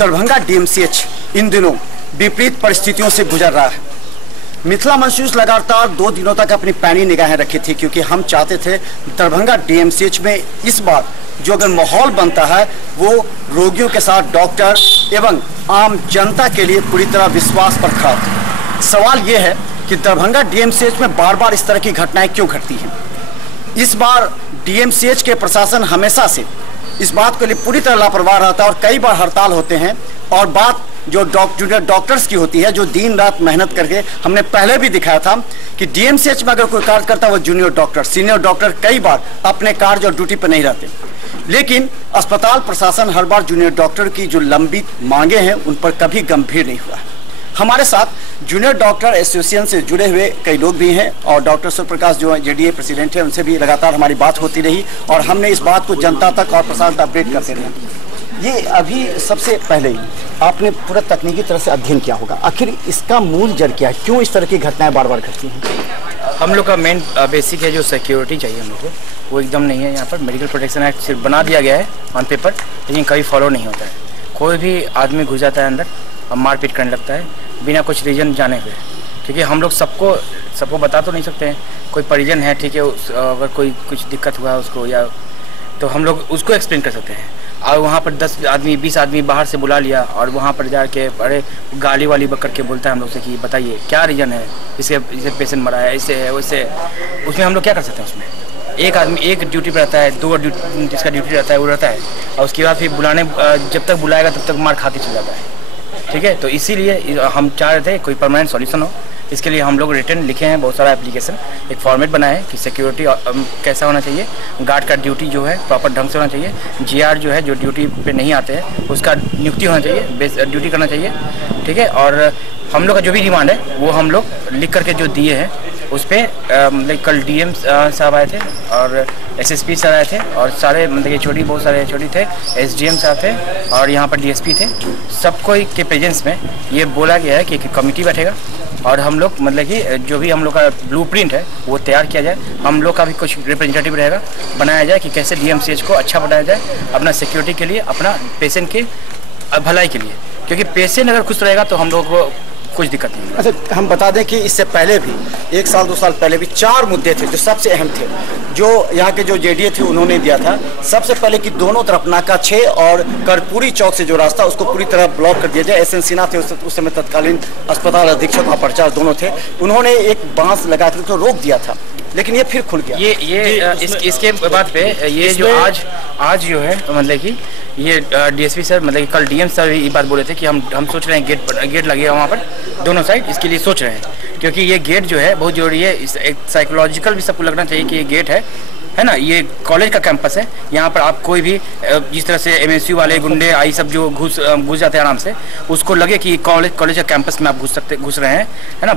Darbhanga DMCH इन दिनों विपरीत परिस्थितियों से गुजर रहा है। मिथिला मंच न्यूज़ लगातार 2 दिनों तक अपनी पैनी निगाहें रखी थी, क्योंकि हम चाहते थे दरभंगा डीएमसीएच में इस बार जो अगर माहौल बनता है वो रोगियों के साथ डॉक्टर एवं आम जनता के लिए पूरी तरह विश्वास पर खड़ा था। सवाल ये है कि दरभंगा डीएमसीएच में बार बार इस तरह की घटनाएं क्यों घटती हैं। इस बार डीएमसीएच के प्रशासन हमेशा से इस बात के लिए पूरी तरह लापरवाह रहता है और कई बार हड़ताल होते हैं। और बात जो जूनियर डॉक्टर्स की होती है, जो दिन रात मेहनत करके, हमने पहले भी दिखाया था कि डीएमसीएच में अगर कोई कार्य करता है वो जूनियर डॉक्टर, सीनियर डॉक्टर कई बार अपने कार्य और ड्यूटी पर नहीं रहते, लेकिन अस्पताल प्रशासन हर बार जूनियर डॉक्टर की जो लंबी मांगे हैं उन पर कभी गंभीर नहीं हुआ। हमारे साथ जूनियर डॉक्टर एसोसिएशन से जुड़े हुए कई लोग भी हैं और डॉक्टर सूर्य प्रकाश जो जेडीए प्रेसिडेंट है, उनसे भी लगातार हमारी बात होती रही और हमने इस बात को जनता तक और प्रशासन तक अपडेट करते रहे। ये अभी सबसे पहले ही आपने पूरा तकनीकी तरह से अध्ययन किया होगा, आखिर इसका मूल जड़ क्या है, क्यों इस तरह की घटनाएं बार बार घटती हैं? हम लोग का मेन बेसिक है जो सिक्योरिटी चाहिए हम लोग को, वो एकदम नहीं है। यहाँ पर मेडिकल प्रोटेक्शन एक्ट सिर्फ बना दिया गया है ऑन पेपर, लेकिन कभी फॉलो नहीं होता है। कोई भी आदमी घुस जाता है अंदर और मारपीट करने लगता है बिना कुछ रीजन जाने पे, क्योंकि हम लोग सबको बता तो नहीं सकते हैं। कोई परिजन है, ठीक है, अगर कोई कुछ दिक्कत हुआ है उसको, या तो हम लोग उसको एक्सप्लेन कर सकते हैं। और वहाँ पर 10 आदमी 20 आदमी बाहर से बुला लिया और वहाँ पर जाके अरे गाली वाली करके बोलता है हम लोग से कि बताइए क्या रीजन है, इसे पेशेंट मरा है, इससे है वैसे। उसमें हम लोग क्या कर सकते हैं? उसमें एक आदमी एक ड्यूटी पर रहता है, 2 जिसका ड्यूटी रहता है वो रहता है, और उसके बाद फिर जब तक बुलाएगा तब तक मार खाते चल जाता है। ठीक है, तो इसीलिए हम चाह रहे थे कोई परमानेंट सॉल्यूशन हो। इसके लिए हम लोग रिटर्न लिखे हैं बहुत सारा एप्लीकेशन, एक फॉर्मेट बनाया है कि सिक्योरिटी कैसा होना चाहिए, गार्ड का ड्यूटी जो है प्रॉपर ढंग से होना चाहिए, जीआर जो है जो ड्यूटी पे नहीं आते हैं उसका नियुक्ति होना चाहिए, बेस ड्यूटी करना चाहिए। ठीक है, और हम लोग का जो भी डिमांड है वो हम लोग लिख करके जो दिए हैं उस पर कल डीएम साहब आए थे और एसएसपी सर आए थे और सारे मतलब बहुत सारे छोटी थे, एसडीएम साहब थे और यहाँ पर डीएसपी थे। सबको के प्रेजेंस में ये बोला गया है कि एक कमेटी बैठेगा और हम लोग मतलब कि जो भी हम लोग का ब्लूप्रिंट है वो तैयार किया जाए। हम लोग का भी कुछ रिप्रेजेंटेटिव रहेगा, बनाया जाए कि कैसे डीएमसीएच को अच्छा बनाया जाए अपना सिक्योरिटी के लिए, अपना पेशेंट के भलाई के लिए, क्योंकि पेशेंट अगर खुश रहेगा तो हम लोग को कुछ दिक्कत नहीं है। अच्छा, हम बता दें कि इससे पहले भी 1 साल 2 साल पहले भी 4 मुद्दे थे जो सबसे अहम थे, जो यहाँ के जो जेडीए थे उन्होंने दिया था। सबसे पहले कि दोनों तरफ नाका 6 और कर्पूरी चौक से जो रास्ता उसको पूरी तरह ब्लॉक कर दिया जाए। एसएन सिन्हा थे उस समय तत्कालीन अस्पताल अधीक्षक और प्रचार दोनों थे, उन्होंने एक बांस लगा के तो रोक दिया था, लेकिन ये फिर खुल गया। इसके बाद पे ये जो आज जो है मतलब कि ये डीएसपी सर मतलब कि कल डीएम सर भी ये बात बोले थे कि हम सोच रहे हैं गेट लगेगा वहाँ पर दोनों साइड, इसके लिए सोच रहे हैं, क्योंकि ये गेट जो है बहुत जरूरी है। एक साइकोलॉजिकल भी सबको लगना चाहिए कि ये गेट है ना, ये कॉलेज का कैंपस है। यहाँ पर आप कोई भी जिस तरह से एमएसयू वाले गुंडे आई सब जो घुस जाते हैं आराम से, उसको लगे कि कॉलेज का कैंपस में आप घुस रहे हैं, है ना,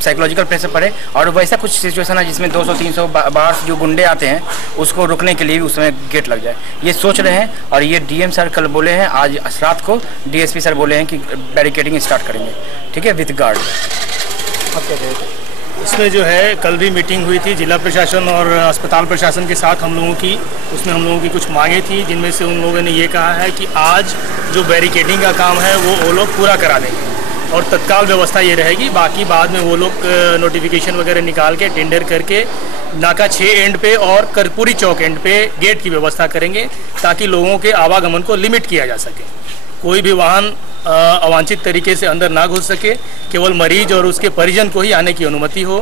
साइकोलॉजिकल प्रेशर पड़े। और वैसा कुछ सिचुएशन है जिसमें 200-300 बाहर से जो गुंडे आते हैं उसको रोकने के लिए भी उसमें गेट लग जाए, ये सोच रहे हैं। और ये डीएम सर कल बोले हैं, आज रात को डीएसपी सर बोले हैं कि बैरिकेडिंग स्टार्ट करेंगे, ठीक है, विद गार्ड। आप क्या कहें? इसमें जो है कल भी मीटिंग हुई थी जिला प्रशासन और अस्पताल प्रशासन के साथ हम लोगों की, उसमें हम लोगों की कुछ मांगे थी, जिनमें से उन लोगों ने ये कहा है कि आज जो बैरिकेडिंग का काम है वो लोग पूरा करा देंगे और तत्काल व्यवस्था ये रहेगी। बाकी बाद में वो लोग नोटिफिकेशन वगैरह निकाल के टेंडर करके नाका 6 एंड पे और कर्पूरी चौक एंड पे गेट की व्यवस्था करेंगे, ताकि लोगों के आवागमन को लिमिट किया जा सके, कोई भी वाहन अवांछित तरीके से अंदर ना घुस सके, केवल मरीज और उसके परिजन को ही आने की अनुमति हो।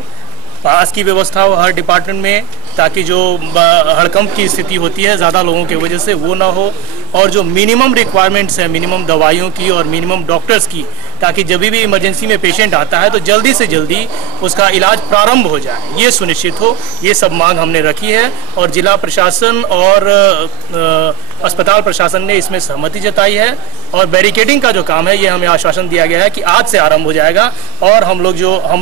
पास की व्यवस्था हो हर डिपार्टमेंट में, ताकि जो हड़कंप की स्थिति होती है ज़्यादा लोगों की वजह से वो ना हो। और जो मिनिमम रिक्वायरमेंट्स हैं, मिनिमम दवाइयों की और मिनिमम डॉक्टर्स की, ताकि जब भी इमरजेंसी में पेशेंट आता है तो जल्दी से जल्दी उसका इलाज प्रारंभ हो जाए, ये सुनिश्चित हो। ये सब मांग हमने रखी है और जिला प्रशासन और अस्पताल प्रशासन ने इसमें सहमति जताई है। और बैरिकेडिंग का जो काम है ये हमें आश्वासन दिया गया है कि आज से आरंभ हो जाएगा। और हम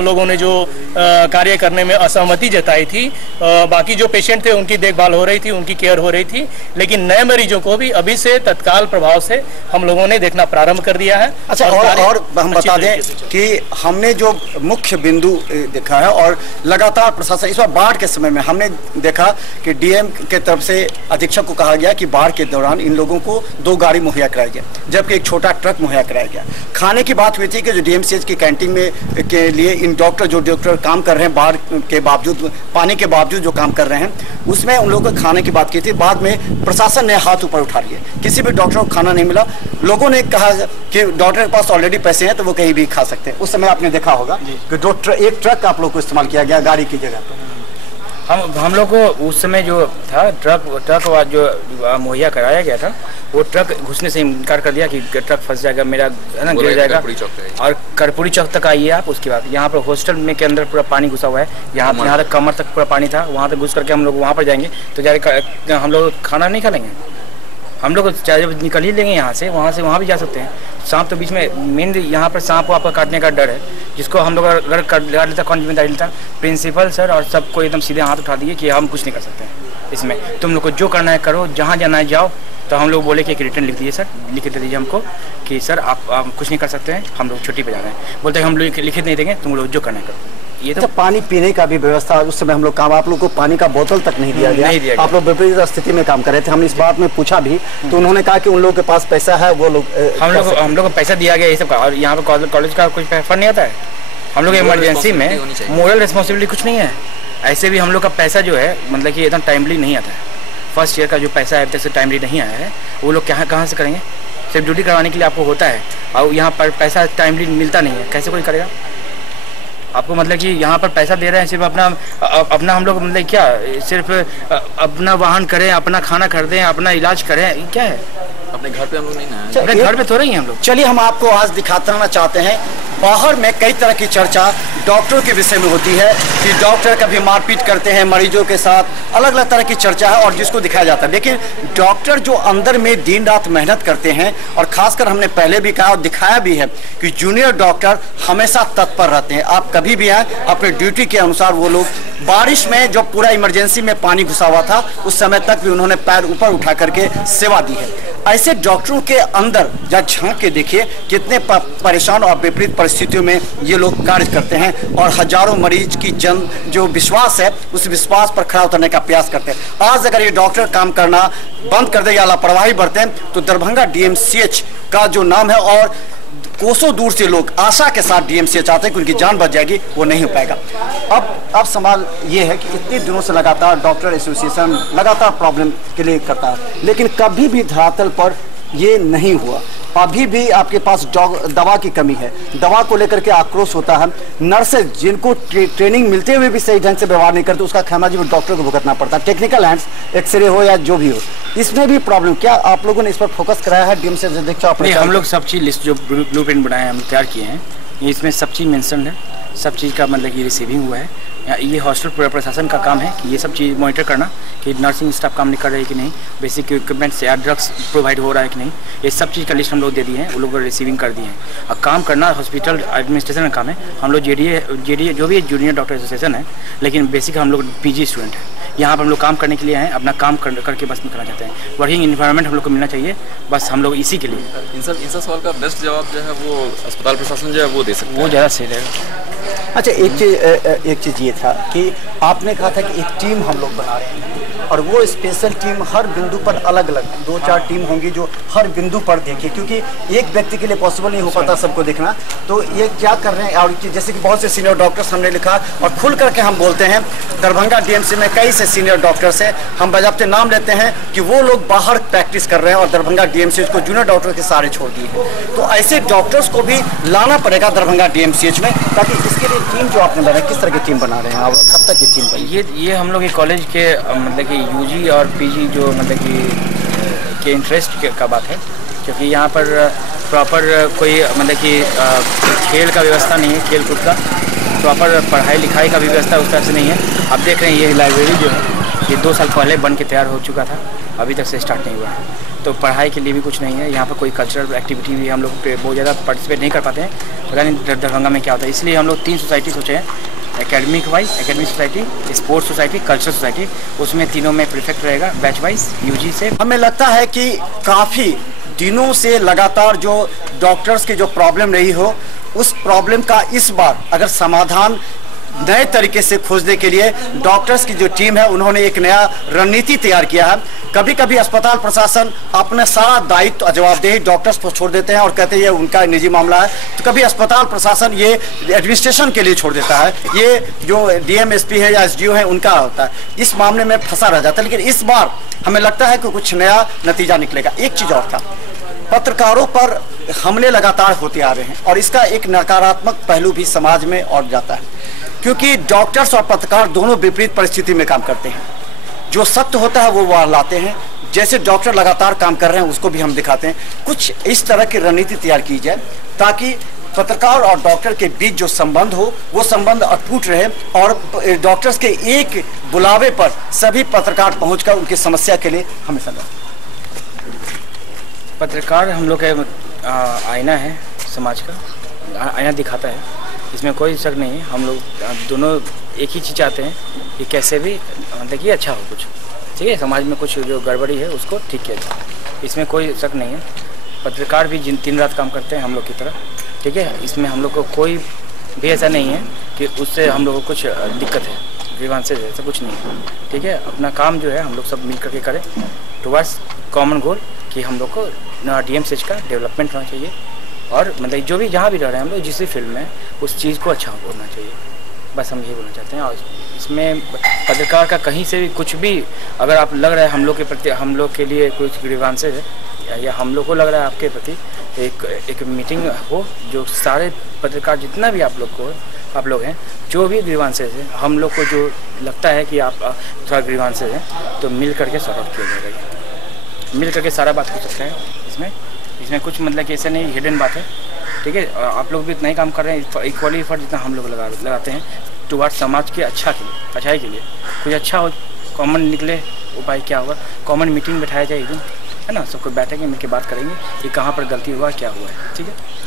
लोगों ने जो कार्य करने में असहमति जताई थी, बाकी जो पेशेंट थे उनकी देखभाल हो रही थी, उनकी केयर हो रही थी, लेकिन नए मरीजों को भी अभी से तत्काल प्रभाव से हम लोगों ने देखना प्रारंभ कर दिया है। अच्छा, और हम बता दें कि हमने जो मुख्य बिंदु देखा है और लगातार प्रशासन, इस बार बाढ़ के समय में हमने देखा कि डीएम के तरफ से अधीक्षक को कहा गया कि बाढ़ के दौरान इन लोगों को 2 गाड़ी मुहैया कराया गया, जबकि एक छोटा ट्रक मुहैया कराया गया। खाने की बात हुई थी कि जो डीएमसीएच की कैंटीन में के लिए इन डॉक्टर काम कर रहे हैं, बाहर के बावजूद, पानी के बावजूद जो काम कर रहे हैं, उसमें उन लोगों को खाने की बात की थी। बाद में प्रशासन ने हाथ ऊपर उठा लिए, किसी भी डॉक्टर को खाना नहीं मिला। लोगों ने कहा कि डॉक्टर के पास ऑलरेडी पैसे हैं तो वो कहीं भी खा सकते हैं। उस समय आपने देखा होगा कि एक ट्रक आप लोग को इस्तेमाल किया गया गाड़ी की जगह पर। हम लोग को उस समय जो था ट्रक जो मुहैया कराया गया था, वो ट्रक घुसने से इनकार कर दिया कि ट्रक फंस जाएगा, मेरा है ना, गिर जाएगा। और कर्पूरी चौक तक आइए आप, उसके बाद यहाँ पर हॉस्टल में के अंदर पूरा पानी घुसा हुआ है, यहाँ तक कमर तक पूरा पानी था। वहाँ तक घुस करके हम लोग वहाँ पर जाएंगे तो जाके हम लोग खाना नहीं खा लेंगे, हम लोग जब निकल ही लेंगे यहाँ से वहाँ भी जा सकते हैं। सांप तो बीच में, मेन यहाँ पर सांप को आपका काटने का डर है, जिसको हम लोग अगर काट लेता कौन जिम्मेदारी लेता? प्रिंसिपल सर और सबको एकदम सीधे हाथ उठा दिए कि हम कुछ नहीं कर सकते हैं इसमें, तुम लोग को जो करना है करो, जहाँ जाना है जाओ। तो हम लोग बोले कि एक रिटर्न लिख दीजिए सर, लिख दे दीजिए हमको कि सर आप कुछ नहीं कर सकते हैं, हम लोग छुट्टी पे जा रहे हैं। बोलते हैं हम लोग लिखित नहीं देंगे, तुम लोग जो करना है करो। ये तो पानी पीने का भी व्यवस्था उस समय हम लोग काम, आप लोग को पानी का बोतल तक नहीं दिया गया। आप लोग विपरीत स्थिति में काम कर रहे थे। हम इस बात में पूछा भी तो उन्होंने कहा कि उन लोगों के पास पैसा है, वो लोग हम लोग को पैसा दिया गया ये सब का। और यहाँ पे कॉलेज का कुछ फंड नहीं आता है। हम लोग इमरजेंसी में मोरल रिस्पॉन्सिबिलिटी कुछ नहीं है। ऐसे भी हम लोग का पैसा जो है मतलब कि एकदम टाइमली नहीं आता है। फर्स्ट ईयर का जो पैसा है अब तक से टाइमली नहीं आया है, वो लोग कहाँ से करेंगे? सिर्फ ड्यूटी करवाने के लिए आपको होता है और यहाँ पर पैसा टाइमली मिलता नहीं है, कैसे कोई करेगा? आपको मतलब कि यहाँ पर पैसा दे रहे हैं सिर्फ अपना हम लोग मतलब क्या सिर्फ अपना वाहन करें, अपना खाना खरीदें, अपना इलाज करें, क्या है? अपने घर पे हम लोग नहीं ना, अपने घर पे थोड़े ही हम लोग। चलिए हम आपको आज दिखाना चाहते हैं, बाहर में कई तरह की चर्चा डॉक्टरों के विषय में होती है कि डॉक्टर कभी मारपीट करते हैं मरीजों के साथ, अलग अलग तरह की चर्चा है और जिसको दिखाया जाता है। लेकिन डॉक्टर जो अंदर में दिन रात मेहनत करते हैं, और खासकर हमने पहले भी कहा और दिखाया भी है कि जूनियर डॉक्टर हमेशा तत्पर रहते हैं। आप कभी भी आए, अपने ड्यूटी के अनुसार वो लोग, बारिश में जब पूरा इमरजेंसी में पानी घुसा हुआ था उस समय तक भी उन्होंने पैर ऊपर उठा करके सेवा दी है। ऐसे डॉक्टरों के अंदर जब झांक के देखिए कितने परेशान और विपरीत परिस्थितियों में ये लोग कार्य करते हैं और हजारों मरीज की जो विश्वास है उस विश्वास पर खड़ा उतरने का प्रयास करते हैं। आज अगर ये डॉक्टर काम करना बंद कर दे या लापरवाही बरते हैं तो दरभंगा डीएमसीएच का जो नाम है, और कोसों दूर से लोग आशा के साथ डीएमसीएच आते हैं कि उनकी जान बच जाएगी, वो नहीं हो पाएगा। अब सवाल ये है कि इतने दिनों से लगातार डॉक्टर एसोसिएशन लगातार प्रॉब्लम के लिए करता है, लेकिन कभी भी धरातल पर ये नहीं हुआ। अभी भी आपके पास दवा की कमी है, दवा को लेकर के आक्रोश होता है। नर्सेज जिनको ट्रेनिंग मिलते हुए भी सही ढंग से व्यवहार नहीं करते, उसका खैमा जी डॉक्टर को भुगतना पड़ता है। टेक्निकल हैंड्स, एक्सरे हो या जो भी हो, इसमें भी प्रॉब्लम। क्या आप लोगों ने इस पर फोकस कराया है? डीएमसीएच अध्यक्ष आपने? हम लोग सब चीज़ लिस्ट जो ब्लूप्रिंट बनाए हैं, हम तैयार किए हैं, इसमें सब चीज़ मेंशन है, सब चीज़ का मतलब कि रिसीविंग हुआ है। ये हॉस्टल प्रशासन का काम है कि ये सब चीज़ मॉनिटर करना कि नर्सिंग स्टाफ काम नहीं कर रही है कि नहीं, बेसिक इक्विपमेंट्स या ड्रग्स प्रोवाइड हो रहा है कि नहीं, ये सब चीज़ का लिस्ट हम लोग दे दिए हैं, वो लोग रिसीविंग कर दिए हैं। और काम करना हॉस्पिटल एडमिनिस्ट्रेशन का काम है। हम लोग जेडीए जो भी जूनियर डॉक्टर एसोसिएशन है, लेकिन बेसिक हम लोग पीजी स्टूडेंट हैं। यहाँ पर हम लोग काम करने के लिए हैं, अपना काम करके बस निकलना चाहते हैं। वर्किंग इन्वायरमेंट हम लोग को मिलना चाहिए, बस हम लोग इसी के लिए। इन सब सवाल का बेस्ट जवाब जो है वो अस्पताल प्रशासन जो है वो दे सकते हैं, वो ज़्यादा सही रहेगा। अच्छा, एक चीज़ ये था कि आपने कहा था कि एक टीम हम लोग बना रहे हैं, और वो स्पेशल टीम हर बिंदु पर अलग अलग 2-4 टीम होंगी जो हर बिंदु पर देखे, क्योंकि एक व्यक्ति के लिए पॉसिबल नहीं हो पाता सबको देखना। तो ये क्या कर रहे हैं, और जैसे कि बहुत से सीनियर डॉक्टर्स हमने लिखा और खुल करके हम बोलते हैं, दरभंगा डीएमसी में कई से सीनियर डॉक्टर्स हैं, हम बजाबते नाम लेते हैं कि वो लोग बाहर प्रैक्टिस कर रहे हैं और दरभंगा डीएमसीएच को जूनियर डॉक्टर के सहारे छोड़ दिए। तो ऐसे डॉक्टर्स को भी लाना पड़ेगा दरभंगा डीएमसीएच में, ताकि इसके लिए टीम जो आपने बनाया, किस तरह की टीम बना रहे हैं और कब तक ये टीम बनी? ये हम लोग एक कॉलेज के मतलब कि यूजी और पीजी जो मतलब कि के इंटरेस्ट का बात है, क्योंकि यहाँ पर प्रॉपर कोई मतलब कि खेल का व्यवस्था नहीं है, खेल कूद का प्रॉपर पढ़ाई लिखाई का भी व्यवस्था उस तरह से नहीं है। आप देख रहे हैं ये लाइब्रेरी जो है ये 2 साल पहले बन के तैयार हो चुका था, अभी तक से स्टार्ट नहीं हुआ है। तो पढ़ाई के लिए भी कुछ नहीं है यहाँ पर, कोई कल्चरल एक्टिविटी भी हम लोग बहुत ज़्यादा पार्टिसिपेट नहीं कर पाते हैं। पता नहीं दरभंगा में क्या होता है, इसलिए हम लोग 3 सोसाइटी सोचे हैं, academic wise, academic society, sports society, cultural society, उसमें तीनों में प्रीफेक्ट रहेगा बैच वाइज यूजी से। हमें लगता है कि काफ़ी दिनों से लगातार जो डॉक्टर्स की जो प्रॉब्लम रही हो, उस प्रॉब्लम का इस बार अगर समाधान नए तरीके से खोजने के लिए डॉक्टर्स की जो टीम है उन्होंने एक नया रणनीति तैयार किया है। कभी कभी अस्पताल प्रशासन अपना सारा दायित्व जवाबदेही डॉक्टर्स पर छोड़ देते हैं और कहते हैं ये उनका निजी मामला है, तो कभी अस्पताल प्रशासन ये एडमिनिस्ट्रेशन के लिए छोड़ देता है, ये जो डीएम एसपी है या एसडीओ है उनका होता है, इस मामले में फंसा रह जाता है। लेकिन इस बार हमें लगता है कि कुछ नया नतीजा निकलेगा। एक चीज और था, पत्रकारों पर हमले लगातार होते आ रहे हैं और इसका एक नकारात्मक पहलू भी समाज में और जाता है, क्योंकि डॉक्टर्स और पत्रकार दोनों विपरीत परिस्थिति में काम करते हैं। जो सत्य होता है वो लाते हैं, जैसे डॉक्टर लगातार काम कर रहे हैं उसको भी हम दिखाते हैं। कुछ इस तरह की रणनीति तैयार की जाए ताकि पत्रकार और डॉक्टर के बीच जो संबंध हो वो संबंध अटूट रहे और डॉक्टर्स के एक बुलावे पर सभी पत्रकार पहुंचकर उनकी समस्या के लिए हमेशा पत्रकार हम लोग का आईना है, समाज का आईना दिखाता है, इसमें कोई शक नहीं है। हम लोग दोनों एक ही चीज़ चाहते हैं कि कैसे भी मतलब कि अच्छा हो कुछ, ठीक है, समाज में कुछ जो गड़बड़ी है उसको ठीक किया जाए, इसमें कोई शक नहीं है। पत्रकार भी दिन रात काम करते हैं हम लोग की तरह, ठीक है, इसमें हम लोग को कोई भी ऐसा नहीं है कि उससे हम लोग को कुछ दिक्कत है, ग्रीवांसेस ऐसा कुछ नहीं है, ठीक है। अपना काम जो है हम लोग सब मिल करके करें टुवर्ड्स कॉमन गोल कि हम लोग को डीएमसीएच का डेवलपमेंट होना चाहिए और मतलब जो भी जहाँ भी रह रहे हैं हम लोग जिस भी फील्ड में उस चीज़ को अच्छा होना चाहिए, बस हम यही बोलना चाहते हैं। और इसमें पत्रकार का कहीं से भी कुछ भी अगर आप लग रहा है हम लोग के प्रति, हम लोग के लिए कुछ ग्रीवांसेस है या हम लोग को लग रहा है आपके प्रति, एक मीटिंग हो जो सारे पत्रकार जितना भी आप लोग हैं जो भी ग्रीवांसेस है, हम लोग को जो लगता है कि आप थोड़ा ग्रीवांसेस हैं तो मिल करके सॉर्ट आउट किया जाएगा, मिल करके सारा बात हो सकता है। इसमें कुछ मतलब कि ऐसा नहीं हिडन बात है, ठीक है। आप लोग भी इतना ही काम कर रहे हैं, इक्वली एफर्ट जितना हम लोग लगाते हैं टुवर्ड समाज के अच्छाई के लिए कुछ अच्छा हो, कॉमन निकले उपाय क्या होगा, कॉमन मीटिंग बैठाया जाए एक दिन, है ना, सबको बैठेंगे मिलकर बात करेंगे कि कहाँ पर गलती हुआ क्या हुआ है, ठीक है।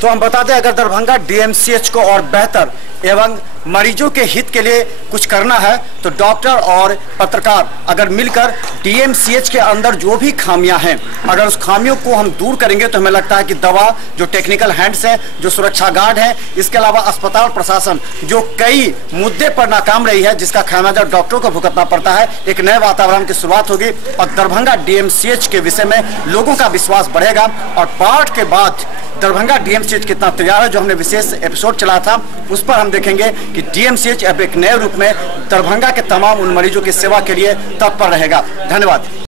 तो हम बता दें अगर दरभंगा डीएमसीएच को और बेहतर एवं मरीजों के हित के लिए कुछ करना है तो डॉक्टर और पत्रकार अगर मिलकर डीएमसीएच के अंदर जो भी खामियां हैं अगर उस खामियों को हम दूर करेंगे तो हमें लगता है कि दवा, जो टेक्निकल हैंड्स हैं, जो सुरक्षा गार्ड हैं, इसके अलावा अस्पताल प्रशासन जो कई मुद्दे पर नाकाम रही है जिसका खामियाजा डॉक्टरों को भुगतना पड़ता है, एक नए वातावरण की शुरुआत होगी और दरभंगा डीएमसीएच के विषय में लोगों का विश्वास बढ़ेगा। और बाढ़ के बाद दरभंगा डीएमसीएच कितना तैयार है, जो हमने विशेष एपिसोड चलाया था उस पर हम देखेंगे कि डीएमसीएच अब एक नए रूप में दरभंगा के तमाम उन मरीजों की सेवा के लिए तत्पर रहेगा। धन्यवाद।